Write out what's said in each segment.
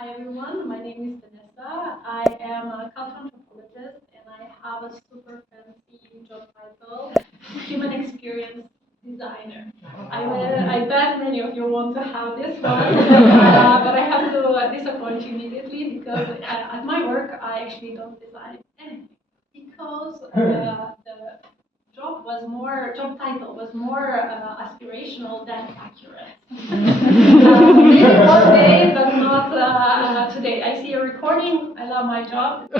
Hi everyone, my name is Venesa. I am a cultural anthropologist and I have a super fancy job title, Human Experience Designer. I bet many of you want to have this one, but I have to disappoint you immediately because at my work I actually don't design anything because the job title was more aspirational than accurate. Maybe one day, but not today. I see a recording. I love my job.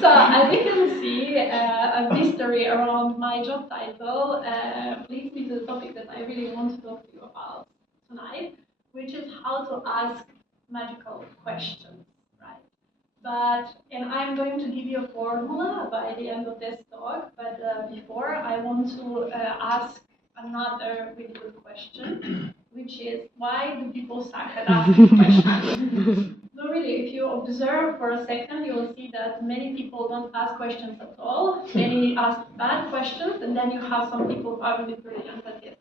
So as you can see, a mystery around my job title leads me to the topic that I really want to talk to you about tonight, which is how to ask magical questions, right? And I'm going to give you a formula by the end of this talk, but before I want to ask another really good question, which is why do people suck at asking questions? No, really, if you observe for a second, you will see that many people don't ask questions at all. Many ask bad questions, and then you have some people who are really brilliant at it.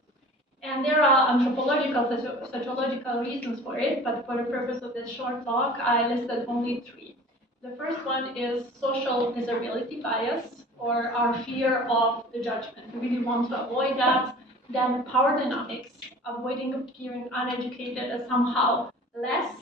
And there are anthropological, sociological reasons for it, but for the purpose of this short talk, I listed only three. The first one is social disability bias, or our fear of the judgment. We really want to avoid that. Then power dynamics, avoiding appearing uneducated as somehow less,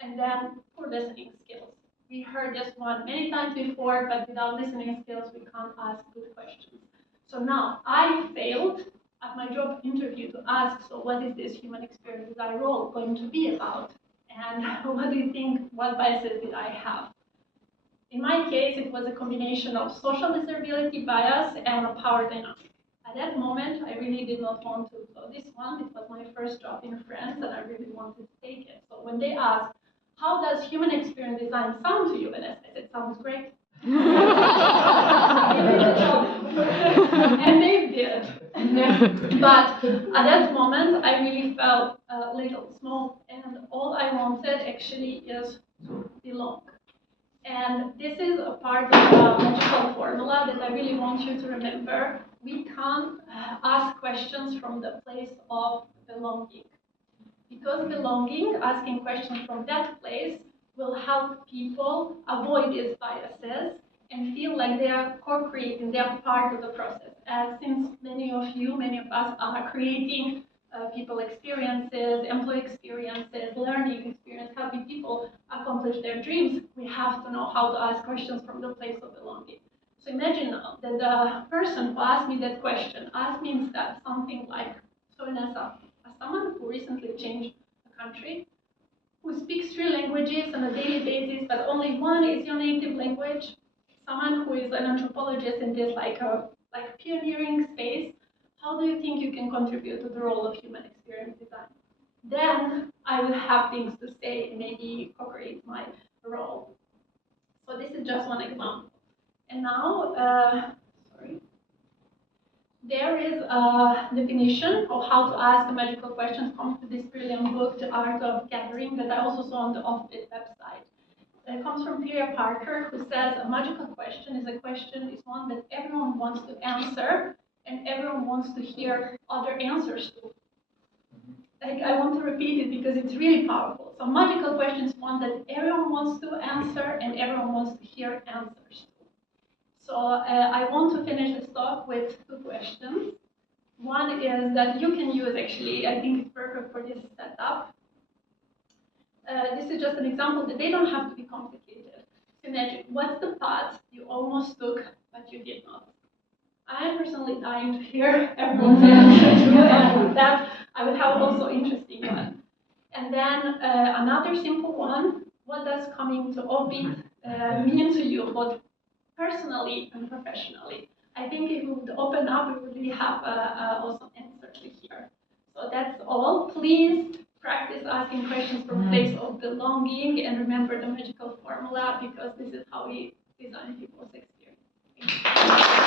and then poor listening skills. We heard this one many times before, but without listening skills, we can't ask good questions. So now, I failed at my job interview to ask, so what is this human experience design role going to be about? And what do you think, what biases did I have? In my case, it was a combination of social disability bias and a power dynamic. At that moment, I really did not want to do this one. It was my first job in France, and I really wanted to take it. So when they asked, how does human experience design sound to you, Vanessa? I said, sounds great. And they did. But at that moment, I really felt a little small, and all I wanted actually is to belong. And this is a part of the magical formula that I really want you to remember. We can't ask questions from the place of belonging. Because belonging, asking questions from that place, will help people avoid these biases and feel like they are co-creating, they are part of the process. Since many of us are creating people experiences, employee experiences, learning experience, helping people accomplish their dreams, we have to know how to ask questions from the place of belonging. So imagine that the person who asked me that question asked me instead something like, so Vanessa, as someone who recently changed a country, who speaks three languages on a daily basis, but only one is your native language, someone who is an anthropologist in this like pioneering space, how do you think you can contribute to the role of human experience design? Then I will have things to say and maybe co-create my role. So this is just one example. And now, there is a definition of how to ask magical questions comes to this brilliant book, The Art of Gathering, that I also saw on the Offbeat website. It comes from Pierre Parker, who says a magical question is one that everyone wants to answer and everyone wants to hear other answers to. Like, I want to repeat it because it's really powerful. So magical question is one that everyone wants to answer and everyone wants to hear answers to. So I want to finish this talk with two questions. One is that you can use, actually, I think it's perfect for this setup. This is just an example that they don't have to be complicated. Imagine, what's the path you almost took, but you did not? I am personally dying to hear everyone's answer to and that I would have also interesting one. And then another simple one, what does coming to Offbeat mean to you, both personally and professionally? I think if we would open up, we would really have also answer to here. So that's all. Please practice asking questions from place of belonging and remember the magical formula because this is how we design people's experience. Thank you.